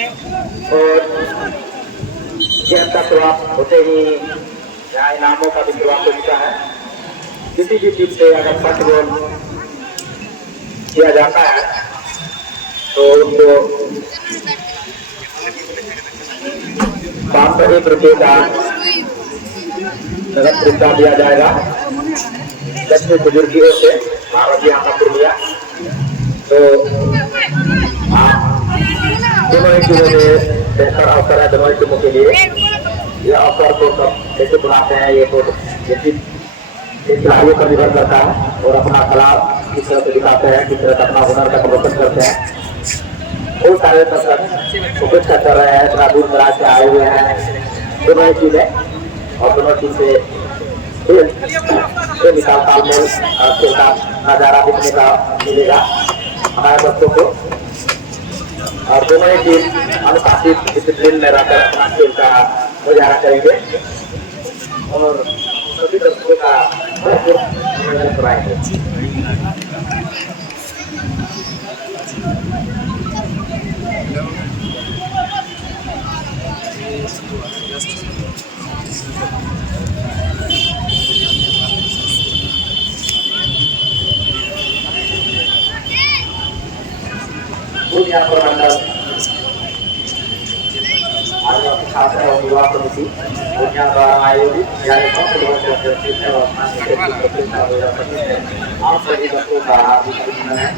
और गेम का शुरुआत होते ही यहाँ इनामों का भी शुरुआत होता है। किसी भी टीम से अगर फर्स्ट गोल किया जाता है तो उनको 501 रुपये का नगद पुरस्कार दिया जाएगा। 10वें बुजुर्गियों से भारत यहाँ का पूर्णिया। तो दोनों ही टीमों में बेहतर अवसर है दोनों ही टीमों के लिए। यह अवसर को सब कैसे बुलाते हैं ये तो खिलाड़ियों पर निर्भर करता है और अपना कला किस तरह से दिखाते हैं, किस तरह से अपना हुनर का प्रदर्शन करते हैं। बहुत सारे दर्शक उपेक्षा कर रहे हैं, इतना दूर दराज से आए हुए हैं दोनों ही टीमें और दोनों टीम से मिसाल तालमेल खेल का नजारा देखने का मिलेगा हमारे बच्चों को। और दोनों ही टीम अनुशासित डिसिप्लिन में रहकर अपना खेल का मुजाहरा करेंगे और सभी दर्शकों का मनोरंजन कराएंगे। पूर्णिया प्रमंडल छात्र और युवा समिति पूर्णिया द्वारा आयोजित आप सभी बच्चों का हार्दिक अभिनंदन है।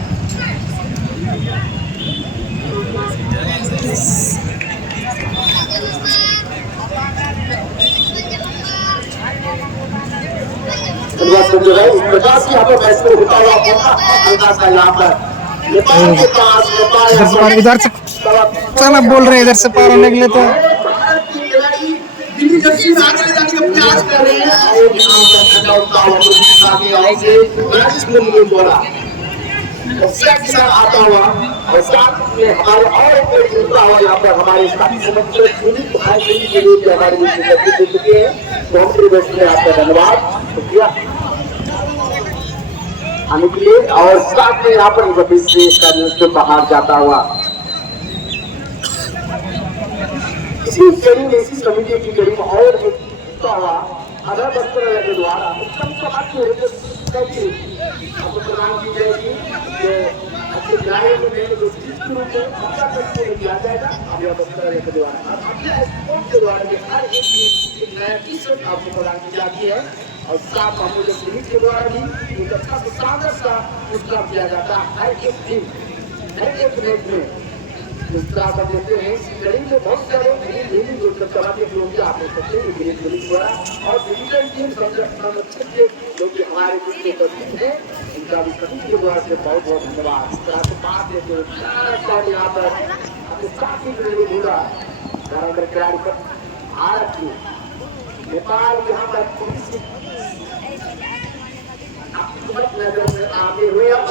जो है इस प्रकार से यहाँ पर मैच को होता हुआ यहाँ पर इधर से चला बोल रहे इधर से पार होने के लिए तो आता हुआ और साथ में हमारे और यहाँ पर हमारे आपका धन्यवाद शुक्रिया आने के लिए। और साथ में यहाँ पर से बाहर जाता हुआ इसी कड़ी में इसी समिति की कड़ी में और हुआ अगर बस्तर के द्वारा उत्तम समाज की प्रदान की जाएगी जो अपने न्याय में दिया जाएगा अभी बस्तर के द्वारा के द्वारा हर एक नया टी शर्ट आपको प्रदान की जाती है और साथ हम लोग के द्वारा भी एक अच्छा शानदार सा पुरस्कार दिया जाता है हर एक दिन हर एक मैच में। जिस तरह आप देखते हैं कड़ी में बहुत सारे चलाते लोग आप देख सकते हैं विलेज पुलिस द्वारा और डिजिटल टीम संरक्षण के लोग हमारे उपस्थित हैं इनका भी सभी के द्वारा से बहुत बहुत धन्यवाद। इस तरह से बात है यहाँ पर आपको काफी भूला खिलाड़ी पर भारत की नेपाल यहाँ पर पुलिस नजर में आगे हुए और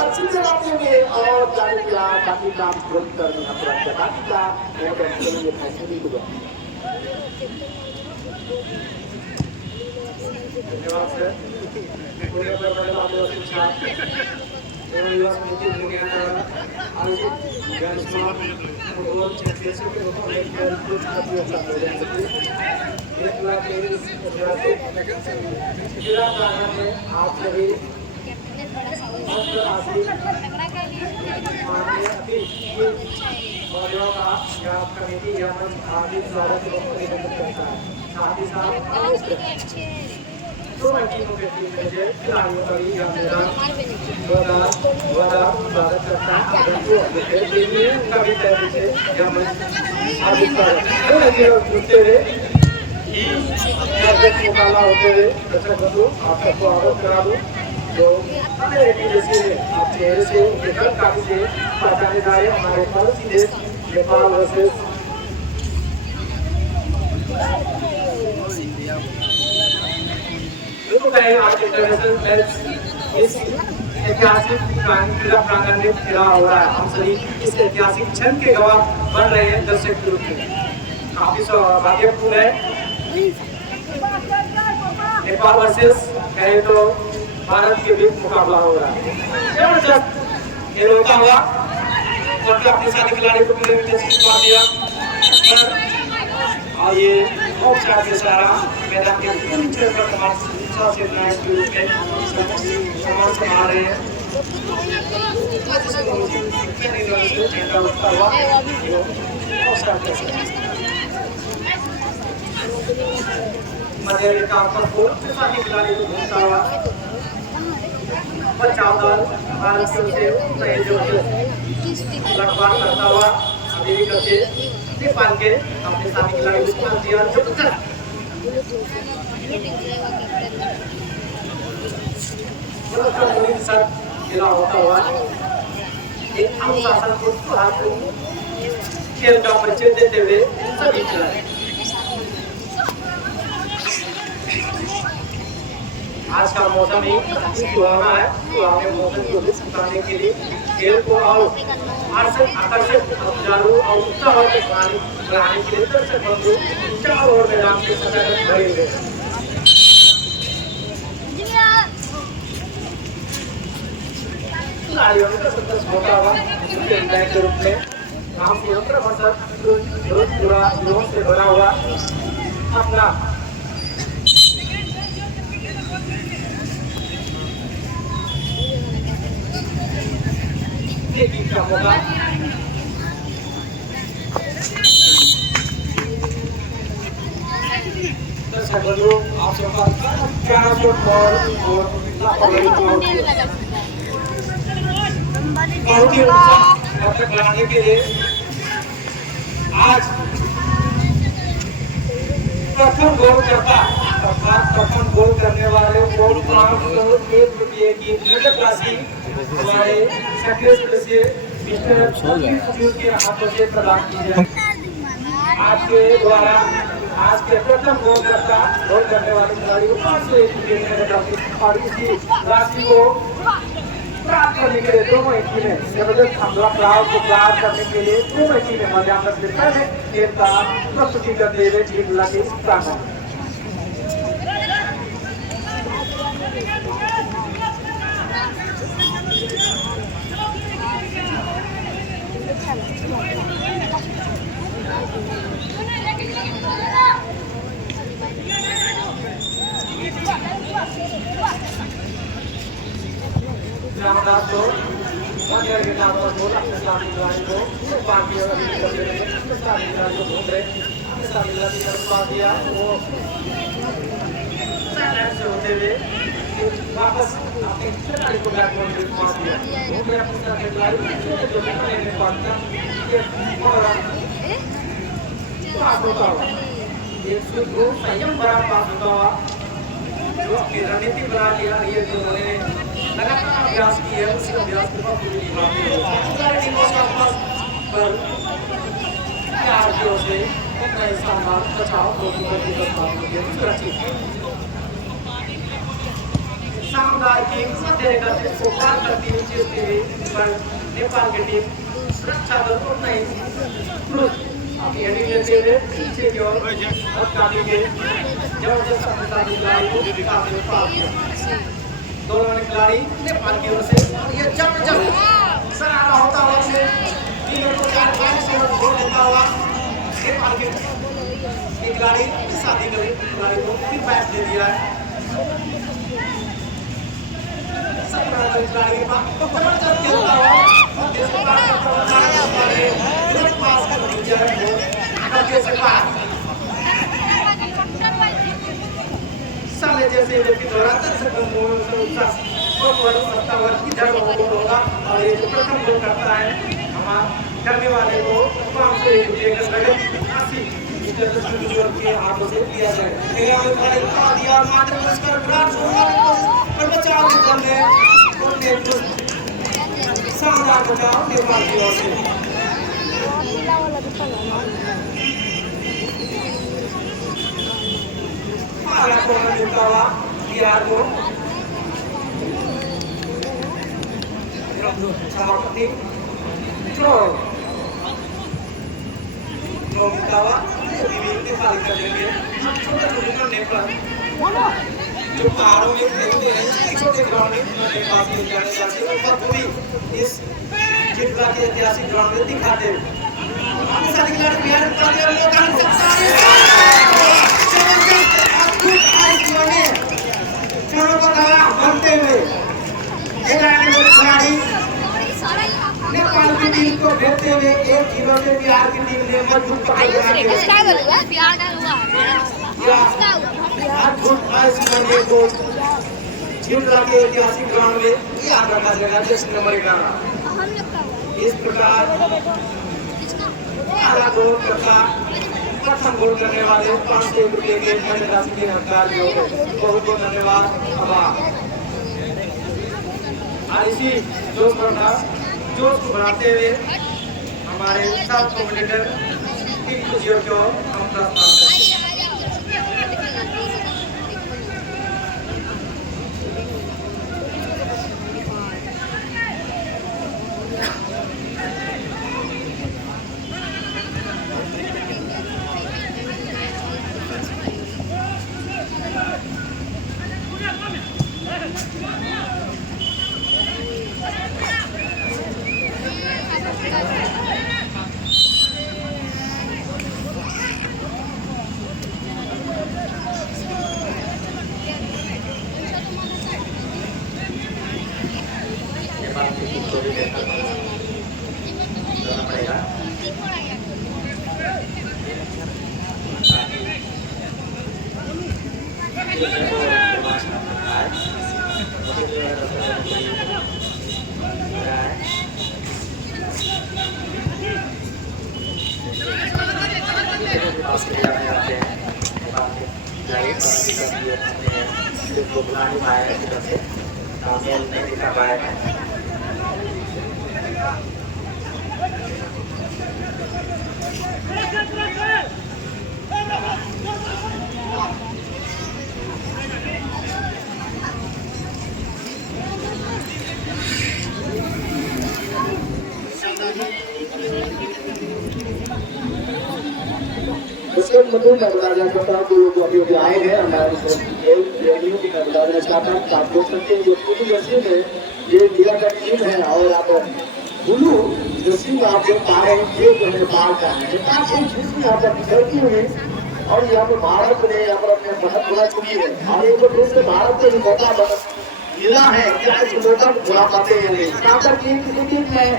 बाकी काम तुरंत करने धन्यवाद सर। आप सभी मुकाबला होते हुए दर्शक बंधु आप सबको अवगत करा दूं जो चेहरे से काफी से पहचाने जाए हमारे पड़ोसी देश नेपाल वर्सेस आज इंटरनेशनल मैच इस ऐतिहासिक क्रीड़ा प्रांगण में खेला हो रहा है। हम सभी इस ऐतिहासिक क्षण के गवाह बन रहे हैं दर्शक के रूप में। काफी सौभाग्यपूर्ण है। नेपाल वर्सेस कहे तो भारत के बीच मुकाबला हो रहा है। जबरदस्त ये रोका हुआ और अपने साथी खिलाड़ी को दिया और ये औपचारिक के सारा मैदान के पूरी तरह का समाज से नायक के रूप में सम्मान संभाल रहे हैं। मध्य का खिलाड़ी को घूमता हुआ बचाव दल भारत से लगभग करता हुआ अभी करके नेपाल के अपने साथी खिलाड़ी को पास दिया जुटकर खेला होता हुआ एक अनुशासन को खेल का परिचय देते हुए सभी खिलाड़ी आज का मौसम ही सुहावना है, सुहावने मौसम को भी सुधारने के लिए खेल को और आकर्षक जागरूक और उत्साह बढ़ाने के लिए दर्शक बंधु चारों ओर मैदान के सजाकर भरे हुए खिलाड़ियों का संतोष होता हुआ के रूप में हम पूरा जोश से भरा हुआ अपना का मौका दर्शक बंधु आप सबका प्यारा बॉल और बहुत ही उत्साह बढ़ाने के लिए आज प्रथम गोल करने वाले को 501 रुपये की नगद राशि हमारे सक्रिय सदस्य मिस्टर के हाथों से प्रदान की जाए। आपके द्वारा आज के प्रथम गोल करने वाले खिलाड़ी को 501 रुपये की नगद राशि और इसी राशि को प्राप्त करने के लिए दोनों ही टीमें जबरदस्त हमला को प्राप्त करने के लिए दोनों ही टीमें मध्यान्ह से पहले खेल का प्रस्तुति करते हुए टीम लगे प्रांगण रामदास को मध्य के नाम पर बोला अपने साथी खिलाड़ी को बाकी साथी खिलाड़ी को ढूंढ रहे साथी खिलाड़ी का पा दिया वो से होते हुए वापस अपने खिलाड़ी को बैक पॉइंट पे मार दिया वो भी अपने साथी खिलाड़ी जो मैंने पाता ये पास होता हुआ ये को संयम भरा पास होता हुआ जो अपनी रणनीति बना लिया ये जो उन्होंने लगातार अभ्यास की है उसी अभ्यास को पूरी निभाते हैं टीमों का पास पर प्यार की ओर से नए सामान बचाव की सुरक्षित शानदार टीम सत्य करते को पार करती हुई चलती हुई पर नेपाल की टीम सुरक्षा दल को नहीं अपनी हडी लेते हुए पीछे की ओर हटकाने के जबरदस्त अपनी खिलाड़ी को दिखाते हुए पार किया दोनों खिलाड़ी नेपाल की ओर से ये जबरदस्त सराहना होता हुआ से तीनों को 4 पॉइंट से गोल देता हुआ नेपाल के खिलाड़ी शादी करे खिलाड़ी को फिर बैट दे दिया है खिलाड़ी के पास जबरदस्त खेलता हुआ देश को पार करता हुआ पास कर दिया है देश से पार समय जैसे व्यक्ति दोहराता इधर होगा और ये जो प्रथम गोल करता है हमारे करने वाले को 501 रुपये का नगद राशि के हाथों से दिया जाएगा शानदार बचाव नेपाल की ओर से बिहार को समापति जो पहाड़ों में खेलते हैं छोटे ग्राउंड में इस जिला के ऐतिहासिक ग्राउंड में दिखाते हैं। बनते हुए खिलाड़ी नेपाल की टीम को भेजते हुए एक जीरो से बिहार की टीम ने मजबूत के ऐतिहासिक ग्राउंड में याद रखा जाएगा जस्ट नंबर 11। इस प्रकार पहला गोल तथा प्रथम गोल करने वाले 500 रुपये के राशि के हकदार जो बहुत बहुत धन्यवाद। और इसी जोश को बढ़ाते हुए हमारे सब कॉम्पिटिटर की खुशियों को हम प्रस्ताव करते हैं। मधुर मैं बताना चाहता हूँ लोग अभी आए हैं हमारे की मैं बताना चाहता हूँ। आप देख सकते हैं जो पूरी जर्सी में ये इंडिया का टीम है और आप ब्लू जर्सी में आप देख पा रहे हैं ये जो है नेपाल का है। नेपाल की जिसमें यहाँ पर निकलती हुई और यहाँ पर भारत ने यहाँ पर अपने बढ़त बना चुकी है और एक देश से भारत ने मौका मिला है क्या इस मौका को बुला पाते हैं नहीं स्नातक की टीम में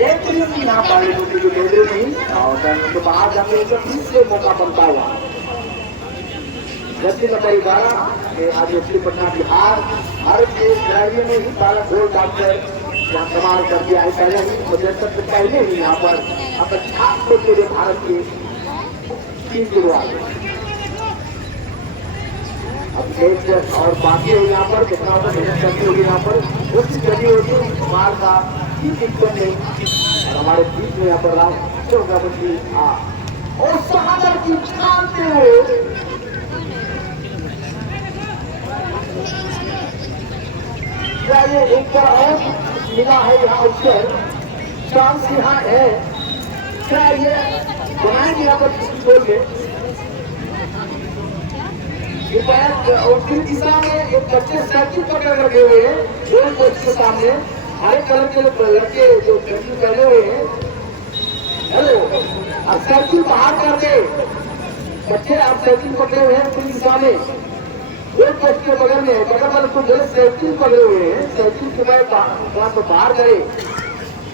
एक टीम की ना पाए जो खेले नहीं और तो बाहर जाके एक दूसरे मौका बनता हुआ जैसे नंबर 11 आज श्री पटना बिहार भारत के खिलाड़ियों ने ही 12 गोल डालकर यहाँ कमाल कर दिया है। पहले ही मुझे पहले ही यहाँ पर अपने खास के लिए भारत की टीम शुरुआत अब एक और बाकी है यहाँ पर कितना मेहनत करनी होगी यहाँ पर कोशिश करनी होगी कुमार का नहीं और हमारे बीच में यहाँ पर राष्ट्रपति और शहादत की छानते हुए क्या ये एक बार और मिला है यहाँ अवसर चांस यहाँ है क्या ये बनाएंगे यहाँ पर किसी गोल में और फिर दिशा में एक बच्चे साइकिल पकड़ लगे हुए हैं गोल पोस्ट के सामने हरे कलर के लड़के जो साइकिल पहने हुए हैं हेलो अब साइकिल बाहर कर दे बच्चे आप साइकिल पकड़े हुए हैं फिर दिशा में गोल पोस्ट के बगल में बगल वाले को साइकिल पकड़े हुए हैं साइकिल के बाद बाहर करे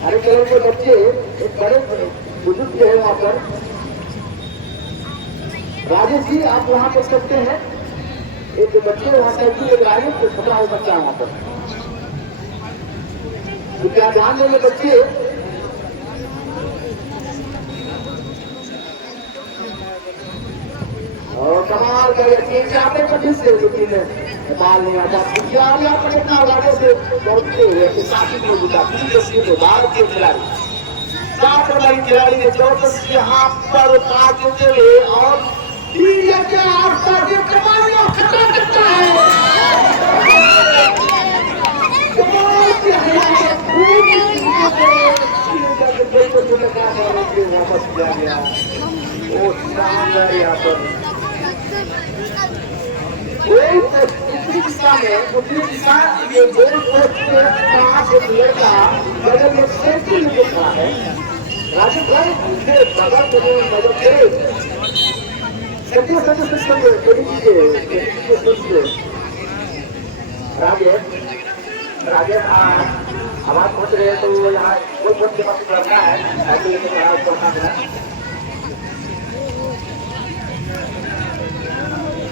हरे कलर के बच्चे एक बड़े बुजुर्ग है वहाँ पर राजेश जी आप वहाँ कर सकते हैं एक बच्चे वहाँ साइकिल लेकर आए तो छोटा हो बच्चा वहाँ पर तो क्या ध्यान देंगे बच्चे और कमाल करिए चाहते कभी से नेपाल नहीं आता कितना लागे से दौड़ते हुए साथी को जुटा भारत के खिलाड़ी 7 नंबर खिलाड़ी ने जबरदस्त यहाँ पर काट देते हुए और के आसपास कमाल खत्म करता है वापस किया गया वो शानदार यहाँ पर दूसरी दिशा ये गोल पोस्ट के पास एक लड़का बगल में सेफ्टी में खड़ा है राजीव भाई मुझे बगल को मदद करे सत्य सत्य सत्य कोई कीजिए सोचिए राजेश आवाज पहुंच रहे हैं तो यहाँ कोई बहुत के पास करना है ऐसे ही करना है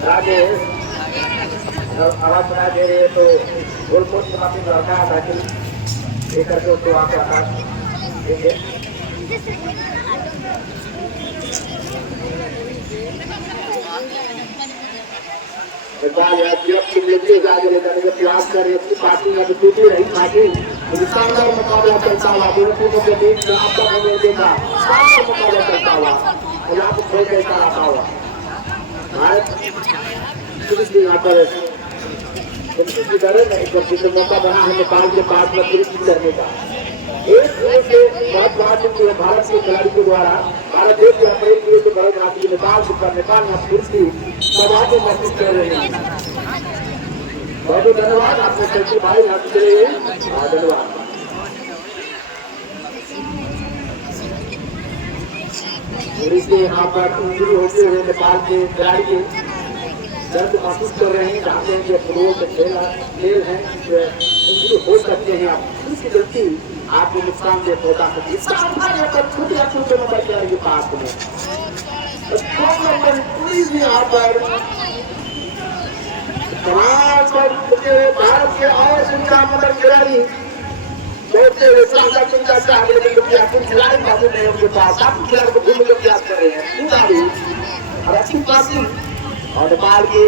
राजेश आवाज बना दे रहे हैं तो गोल पोस्ट के पास लड़का है ताकि ये करके उसको आपके आकाश देंगे प्रयास कर रही थी पार्टी में टूटी रही पार्टी शानदार मुकाबला चलता हुआ दोनों टीमों के बीच में आपका हमें देखा शानदार मुकाबला चलता हुआ और यहाँ पर खेल कैसा आता हुआ भारत यहाँ पर की डरे नहीं करती तो मौका बना है नेपाल के पास में फिर करने का एक से बहुत बार भारत के खिलाड़ी के द्वारा भारत देश के अपने लिए तो बड़े राष्ट्रीय नेपाल में फिर से दबाव को महसूस कर रहे हैं बहुत बहुत धन्यवाद आपको सच्ची भाई यहाँ से चले धन्यवाद यहाँ पर इंजरी होते हुए नेपाल के खिलाड़ी के दर्द महसूस कर रहे हैं चाहते हैं कि फुटबॉल खेल है इंजरी हो सकते हैं आप उसकी गलती आपको नुकसान दे पहुंचा सकती है छोटे नंबर के पास में यहाँ पर भारत के और संचार नंबर खिलाड़ी दौड़ते हुए खिलाड़ी मौजूद नहीं उनके पास काफी खिलाड़ी को घूमने का प्रयास कर रहे हैं और अच्छी पासिंग और नेपाल के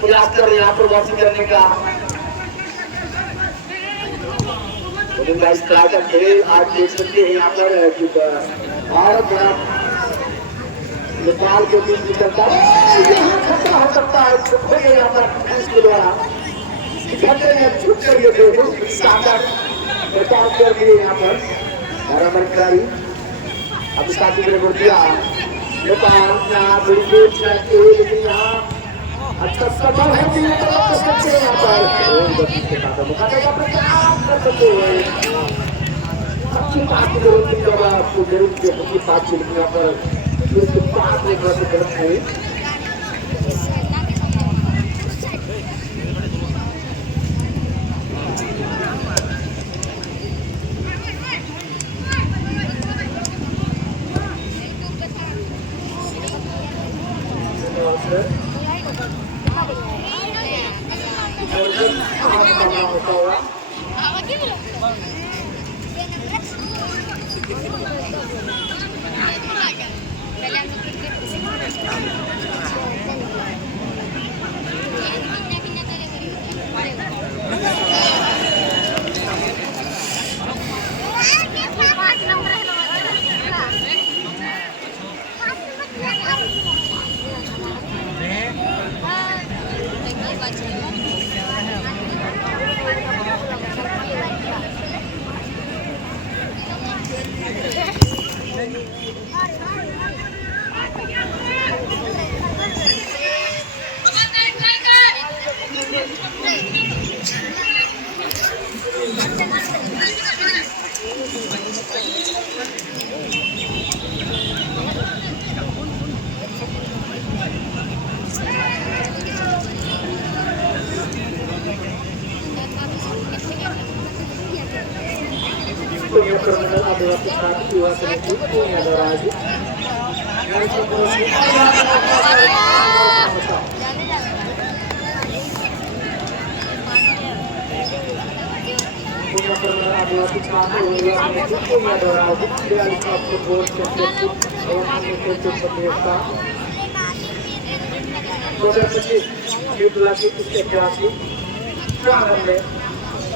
प्रयास कर रहे हैं यहाँ पर वापसी करने का स्ट्राइकर खेल आज देख सकते हैं यहाँ पर भारत नेपाल के बीच निकलता खतरा हो सकता है यहाँ पर इसके द्वारा घंटे में छूट कर लिए शानदार बचाव कर दिए यहाँ पर बराबर खिलाड़ी अब साथी को दिया नेपाल यहाँ बड़ी लेकिन यहाँ अच्छा सफल है कि यहाँ पर अच्छी बात आपको जरूर बात यहाँ पर पास में गलत है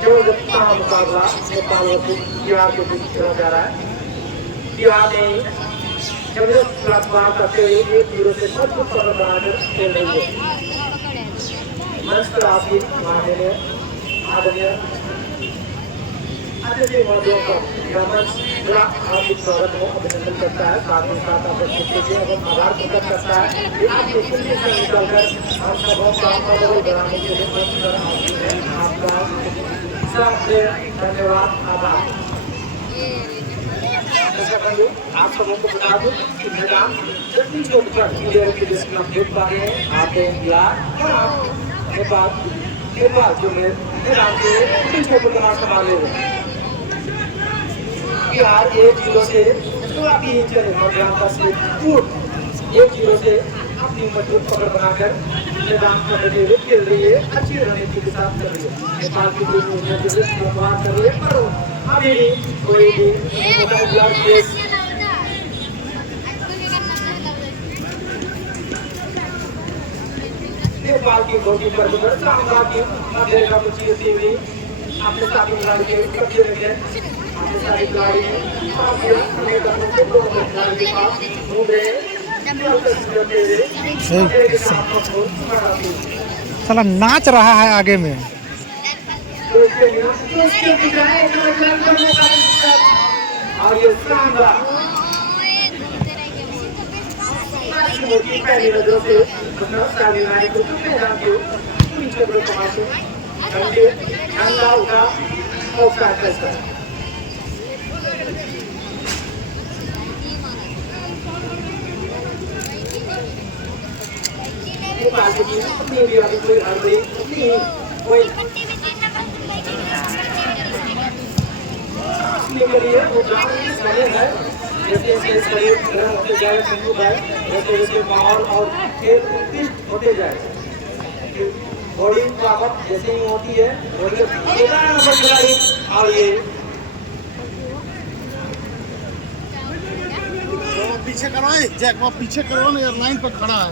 मुकाबला नेपाल बिहार के बीच खेला जा रहा है। बिहार ने करते हुए 1-0 से मजबूत पकड़ बनाकर खेल रही है। मंच पर आपकी आदरणीय अतिथि महोदयों का हार्दिक स्वागत हो अभिनंदन करता है। साथ ही साथ आभार प्रकट करता है कि आपकी कुंडी से निकलकर हम सबों का बदल बनाने के लिए आपका सबसे धन्यवाद आभार। दर्शक बंधु, आप सबों को बता दूं कि मैदान जल्दी छोड़कर प्लेयर के जिसमें आप देख पा रहे हैं, आप इंतजार और आप नेपाल जो है मैदान के पीछे को बना संभाले हुए बिहार 1-0 से थोड़ा भी चले मध्यांतर से टूट 1-0 से अपनी मजबूत पकड़ बनाकर मैदान पर लगे हुए खेल रही है, अच्छी रणनीति के साथ चल रही है। नेपाल की टीम में व्यवहार कर रही है, पर अभी भी कोई भी नेपाल की गोलकीपर शानदार टीम मध्य हुई अपने साथी खिलाड़ी के कब्जे में है, अपने साथी खिलाड़ी साला नाच रहा है आगे में। और ये शानदार पहली नजरों से मैदान के पीछे उठा अपनी भी अभी कोई हर गई कोई के लिए वो समय है जैसे जैसे शरीर गर्म होते जाए ठंडू जाए वैसे वैसे माहौल और खेल उत्कृष्ट होते जाए बॉडी ताकत जैसे ही होती है बॉडी 11 नंबर खिलाड़ी और ये पीछे करो जैक वो पीछे करो ना यार, लाइन पर खड़ा है।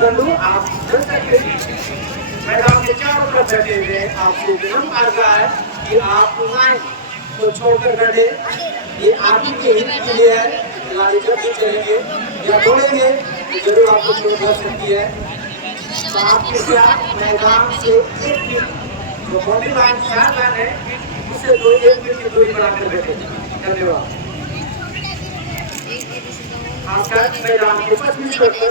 बंधु आप मैदान के चारों तरफ बैठे हुए आपको विनम्र आग्रह है कि आप को छोड़कर बैठे, ये आपकी के हित के लिए है। खिलाड़ी जब भी चलेंगे या दौड़ेंगे तो जरूर आपको चोट लग सकती है, तो आप कृपया मैदान से 1 फीट जो बॉडी लाइन 4 लाइन है उससे 1 फीट की दूरी बनाकर बैठे। धन्यवाद। आपका मैदान के 25 फीट पर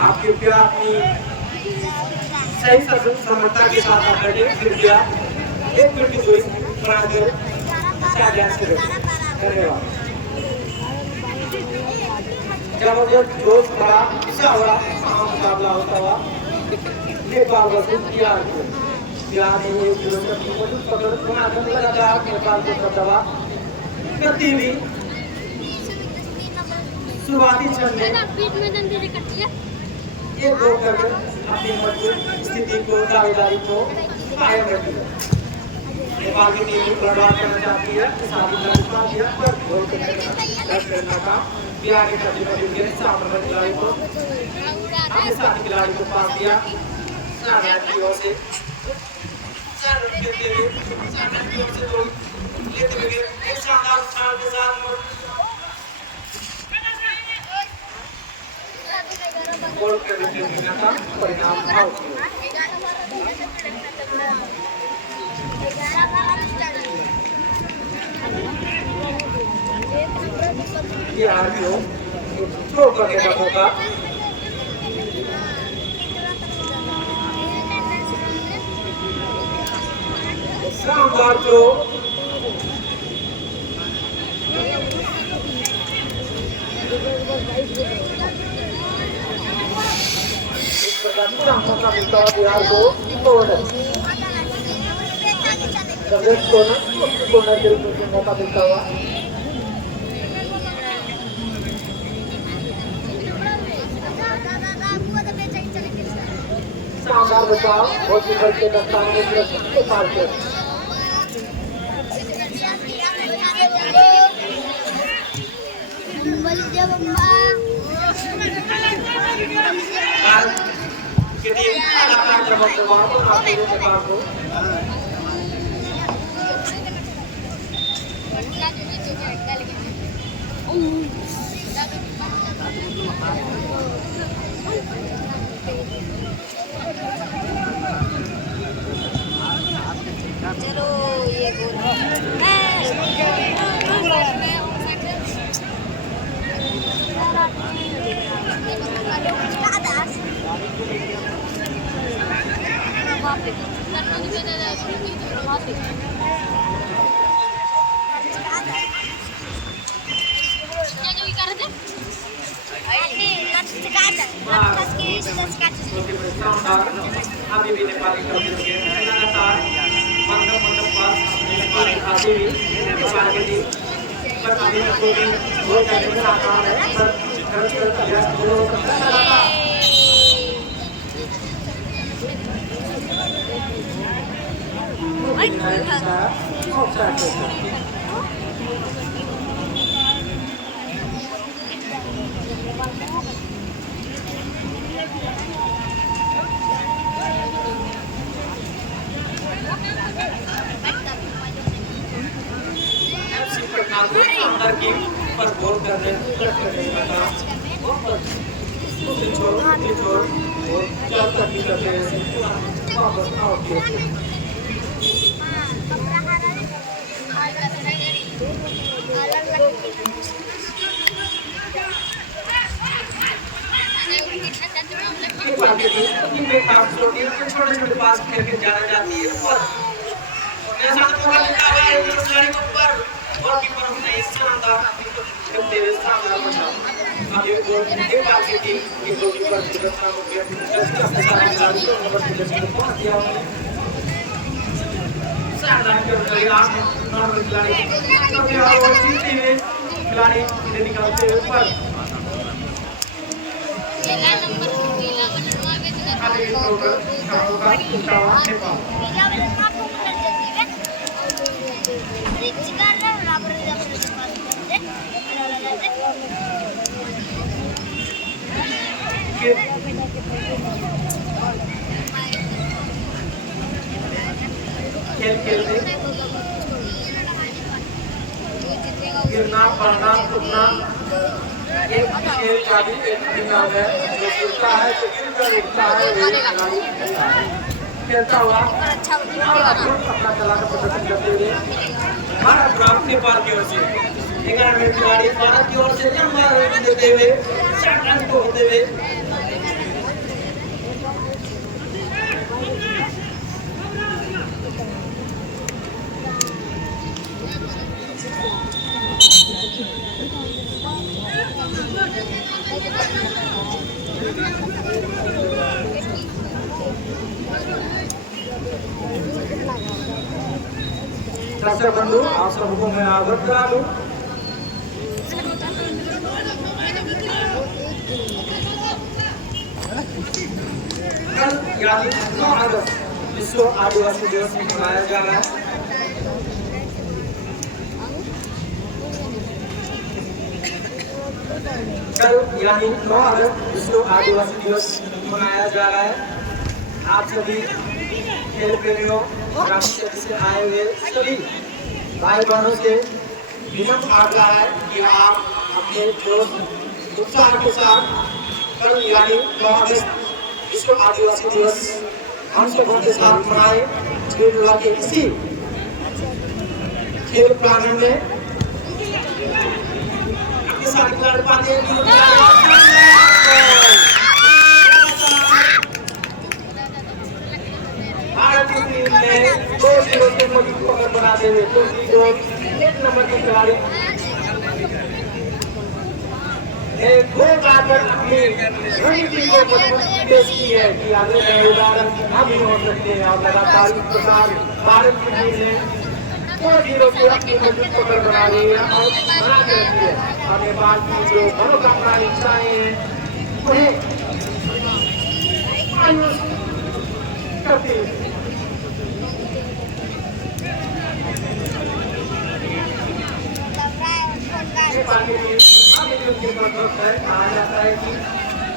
आप कृपया अपनी सही समर्था के साथ आप बैठे, कृपया 1 फीट की दूरी बनाकर धन्यवाद। जबरदस्त जोश भरा बड़ा मुकाबला होता हुआ नेपाल वर्सेस बिहार को बिहार ने 1 किलोमीटर की मजबूत पकड़ बनाकर लगातार नेपाल को दबा करती हुई शुरुआती क्षण में एक गोल करके अपनी मजबूत स्थिति को दावेदारी को कायम रखी है। नेपाल की टीम बर्बाद करना चाहती है, साथ ही पर गोल करने का बिहार के प्रतिनिधि के सामने खिलाड़ी को अपने साथी खिलाड़ी को पास दिया की ओर से एक शानदार उछाल के साथ गोल करने का परिणाम आउट हुआ। बिहार को थ्रो करने का मौका शानदार थ्रो इस प्रकार पूरा मौका मिलता है बिहार को कॉर्नर के रूप में मौका मिलता हुआ शानदार बचाव बहुत ही बड़े दस्तान में के पार कर चलो ये गोल वहाँ पे वहाँ पे क्या जो कर रहे थे अभी भी नेपाली कल्चर के लगातार मंडप पास नेपाली आगे भी नेपाल के लिए पर अभी कोई बहुत करने का काम है पर अंदर की पर गौर कर रहे हैं छोटे छोटे पास खेल के जाना जाती है और ऐसा तो मौका मिलता है इस खिलाड़ी को ऊपर और कीपर हमने इस शानदार खेलते हुए शानदार बचा अब ये गोल के बाद की टीम की गोलकीपर की रक्षा को किया खिलाड़ी को नंबर 10 को पास किया शानदार खेल नॉर्मल खिलाड़ी काफी और जीतते हुए खिलाड़ी इन्हें निकालते हुए ऊपर आगे की ओर होगा उठावा नेपाल खेल खेलते गिरना पड़ना उठना एक खेल का भी एक नियम है जो गिरता है तो गिर कर उठता है खेलता हुआ अपना कला का प्रदर्शन करते हुए भारत ग्राम नेपाल की ओर से 11 मिनट खिलाड़ी भारत की ओर से लंबा रन देते हुए 60 रन को होते हुए दर्शक बंधु आप सबको मैं अवगत करा दूं कल यानी 9 अगस्त विश्व आदिवासी दिवस मनाया जा रहा है कल यानी 9 अगस्त विश्व आदिवासी दिवस मनाया जा रहा है आप सभी खेल प्रेमियों ग्राम क्षेत्र से आए हुए सभी भाई बहनों से विनम्र आग्रह है कि आप अपने जोश उत्साह के साथ कल यानी 9 अगस्त विश्व आदिवासी दिवस हम सबों के साथ मनाए खेलवा के इसी खेल प्रांगण में अपने साथ खिलाड़ी पाते हैं भारत की टीम ने 2-0 से मजबूत पकड़ बनाते हुए 1 नंबर के खिलाड़ी एक गोल डालकर अपनी रणनीति को मजबूत पेश की है कि आगे नए उदाहरण हम ही हो सकते हैं और लगातार इस प्रकार भारत की टीम ने 2-0 से अपनी मजबूत पकड़ बना ली है और बना के रखी है और नेपाल की जो मनोकामना इच्छाएं हैं उन्हें मायूस करती है कहा जाता है कि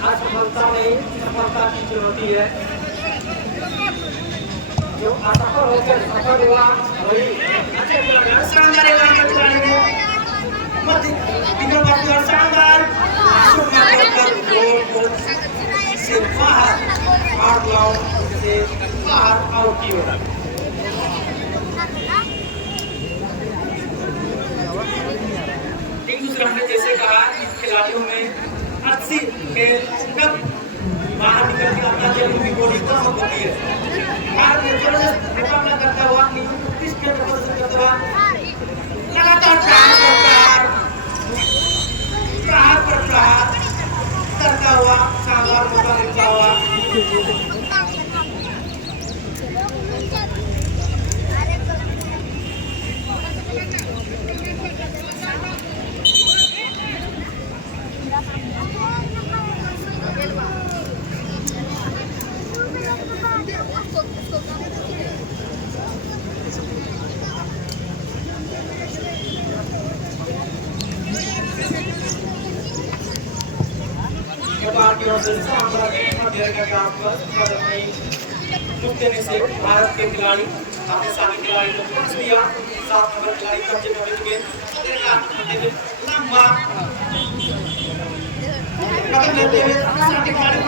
असफलता नहीं सफलता की चुनौती है जो असफल होकर सफल हुआ वही शानदार से बाहर आउट की ओर दूसरा हमने जैसे कहा खिलाड़ियों में 80 खेल कब बाहर निकल के अपना जन्म की बॉडी कम होती है शानदार मौका मिलता हुआ की ओर से देने से भारत के खिलाड़ी अपने सारे खिलाड़ी को पुश दिया। 7 नंबर खिलाड़ी कब्जे में बैठ गए। लंबा पकड़ लेते हुए सारे खिलाड़ी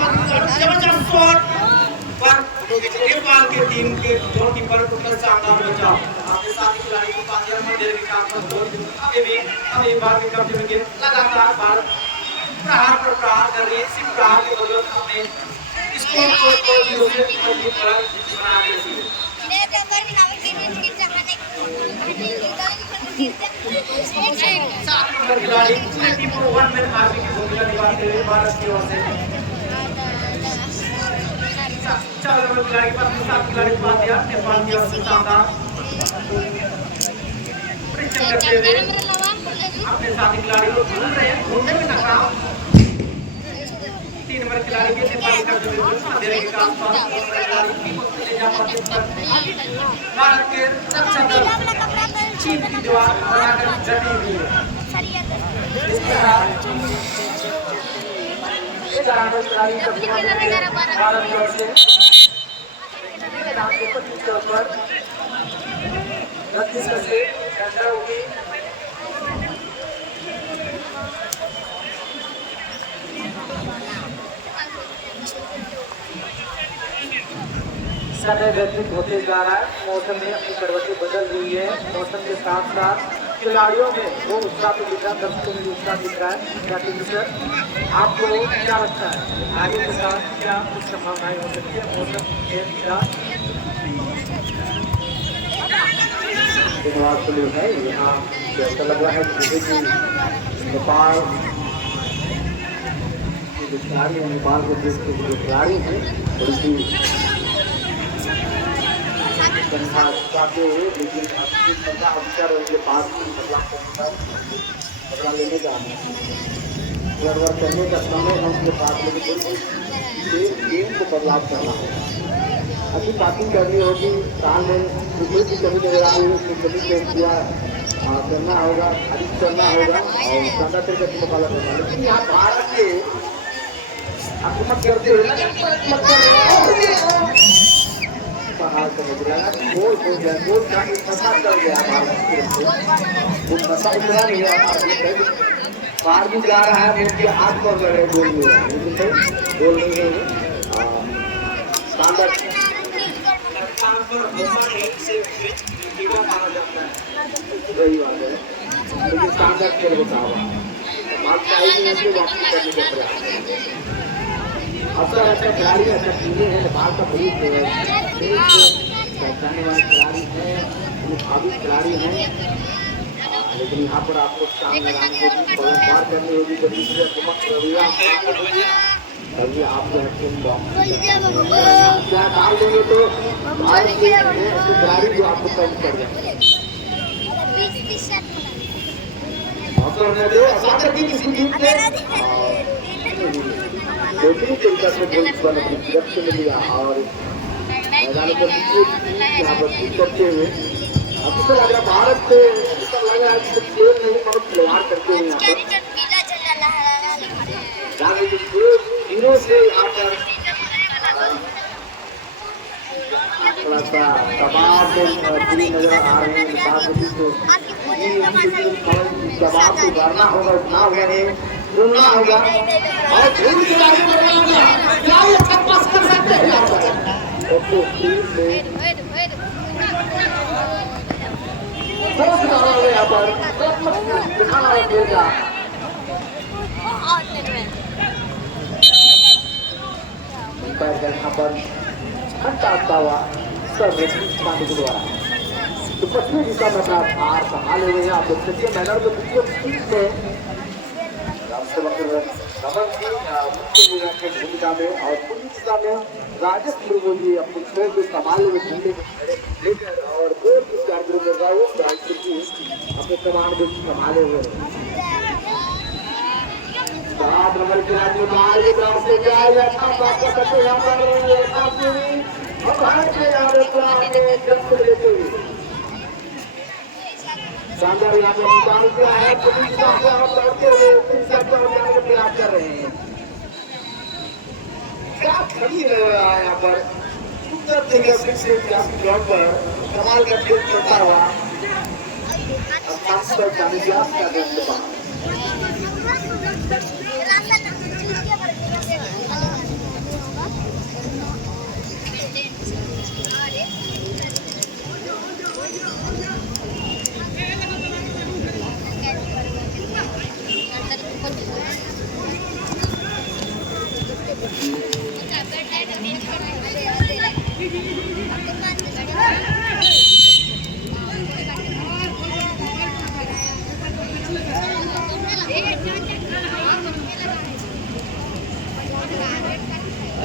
जबरदस्त शॉट पर नेपाल के टीम के गोलकीपर को शानदार बचाव। अपने सारे खिलाड़ी को पांच में देने के काम पर अभी बार के कब्जे में लगातार भारत प्रहार पर प्रहार कर रही है। सिर्फ प्रहार के बदौलत अपने स्कोर को 2-0 से बना रही है। सात नंबर खिलाड़ी पूरे टीम को वन मैन आर्मी की भूमिका निभाते हुए भारत की ओर से 4 नंबर खिलाड़ी पर 7 खिलाड़ी को पास दिया। नेपाल की ओर से शानदार परीक्षण करते हुए अपने साथी खिलाड़ी को ढूंढ रहे हैं। ढूंढने में नाकाम 3 नंबर खिलाड़ी के नेपाली का देने के काम पर भारत के रक्षक दल चीन की दीवार बनाकर डटी हुई है। इस तरह 11 नंबर खिलाड़ी भारत की ओर से 25 पर 32 से डंडा होगी। समय व्यतीत होते जा रहा है। मौसम में अपनी करवटें बदल रही है। मौसम के साथ साथ खिलाड़ियों में वो उत्साह तो दिख रहा है, दर्शकों में उत्साह दिख रहा है। सर आपको क्या लगता है आगे के साथ क्या कुछ संभावनाएं हो सकती है मौसम के साथ? धन्यवाद है। यहाँ ऐसा लग रहा है जैसे कि नेपाल के खिलाड़ी हैं, नेपाल के देश के जो खिलाड़ी हैं थोड़ी सी चाहते हुए, लेकिन अफसर उनके पास बदला लेने का गड़बड़ करने का समय है उनके पास, लेकिन गेम को बदलाव करना होगा। अच्छी बातचीत करनी होगी। साल में कोई भी कमी नजर आ रही है उसकी कमी को पूरा करना होगा, खारिज करना होगा और ज्यादातर का मुकाबला करना होगा। लेकिन यहाँ भारत के आक्रमण करते हुए बाहर समझ लगा गोल हो गया, गोल का नशा कर गया भारत के, वो नशा उतरा नहीं है। बाहर भी जा रहा है, उनके हाथ पर गए गोल में, लेकिन गोल नहीं है। शानदार वही बात है, लेकिन शानदार खेल होता हुआ बात चाहिए वापसी करने का प्रयास। अक्सर ऐसा खिलाड़ी ऐसा टीमें हैं नेपाल का बड़ी पहचाने वाले खिलाड़ी हैं, भावी खिलाड़ी हैं, लेकिन यहाँ पर आपको सामने लगानी होगी, पार करनी होगी। जब तभी आपको क्या डाल देंगे तो भारत के खिलाड़ी जो आपको कम कर जाएंगे। किसी टीम से बेहतरीन तरीका से गोल पर अपनी लक्ष्य में लिया और मैदान पर यहाँ पर जीत करते हुए अब तो लग रहा भारत से लग रहा है कि खेल नहीं मतलब खिलवाड़ करते हुए यहाँ पर दिनों से यहाँ पर थोड़ा सा दबाव नजर आ रहे हैं। दबाव को भरना होगा, उठना होगा, ढूंढना होगा और ढूंढ के आगे बढ़ना होगा। क्या ये पास कर सकते हैं यहाँ पर? यहाँ पर दिखाना है खेल का। यहाँ पर घंटा आता हुआ पांडे के द्वारा तो पश्चिमी दिशा में अपना भार संभाले हुए हैं। आप देख सकते हैं मैदान में रमन जी मुख्य विराट की भूमिका में और पूरी दिशा में राजेश मुर्मू जी अपनी शो को संभाले हुए झंडे को लेकर और गोल की कार्यक्रम में राहुल गायत्री जी अपने कमान को संभाले हुए सात नंबर के आदमी बाहर की तरफ से जाएगा सब बात करते यहाँ पर काफी भारत के यहाँ जब लेते हुए शानदार यहाँ पर निकाल दिया है पुलिस से हम लड़ते हुए सबको हटाने का प्रयास कर रहे हैं क्या खड़ी रहा है यहाँ पर उत्तर दिल्ली से ग्राउंड पर कमाल का खेल करता हुआ अब 500 का निकास कर रहे हैं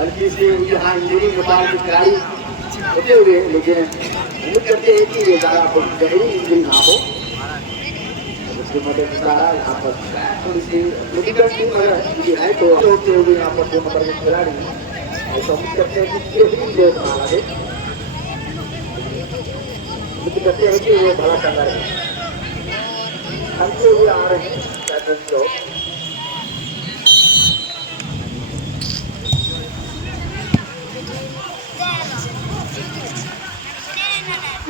हल्की से यहाँ इंजरी नेपाल की खिलाड़ी होते हुए लेकिन उम्मीद करते हैं कि ये ज़्यादा गहरी इंजरी ना हो उसकी मदद से यहाँ पर थोड़ी सी क्रिटिकल टीम अगर है तो होते हुए यहाँ पर 2 नंबर के खिलाड़ी ऐसा उम्मीद करते हैं कि बेहतरीन गेम बना रहे उम्मीद करते हैं कि वो भला करना रहे हल्के हुए आ रहे हैं बैटर्स लोग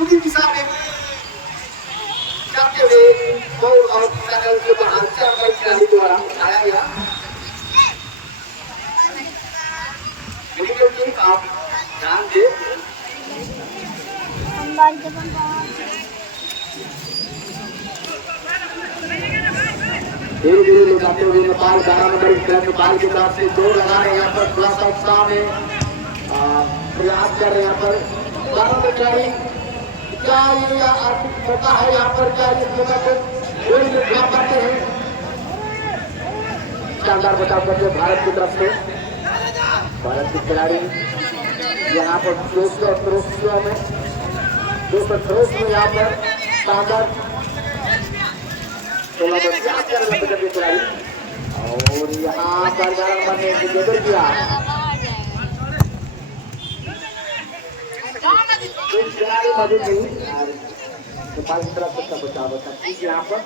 पूरी दिशा में जाते हुए बॉल और पैनल के बाहर 4 नंबर खिलाड़ी द्वारा उठाया गया मेडिकल टीम आप ध्यान दे धीरे धीरे ले जाते हुए नेपाल 12 नंबर खिलाड़ी नेपाल की तरफ से 2 लगा रहे हैं यहाँ पर थोड़ा सा उत्साह में प्रयास कर रहे हैं यहाँ पर 12 नंबर खिलाड़ी क्या ये पता है यहाँ पर क्या इस मौका को गोल में क्या पाते हैं शानदार बचाव करते हैं भारत की तरफ से भारत के खिलाड़ी यहाँ पर 263 में 263 में यहाँ पर शानदार 16 खिलाड़ी और यहाँ पर 11 नंबर ने विजेता किया खिलाड़ी मौजूद नहीं नेपाल की तरफ से बचाव यहाँ पर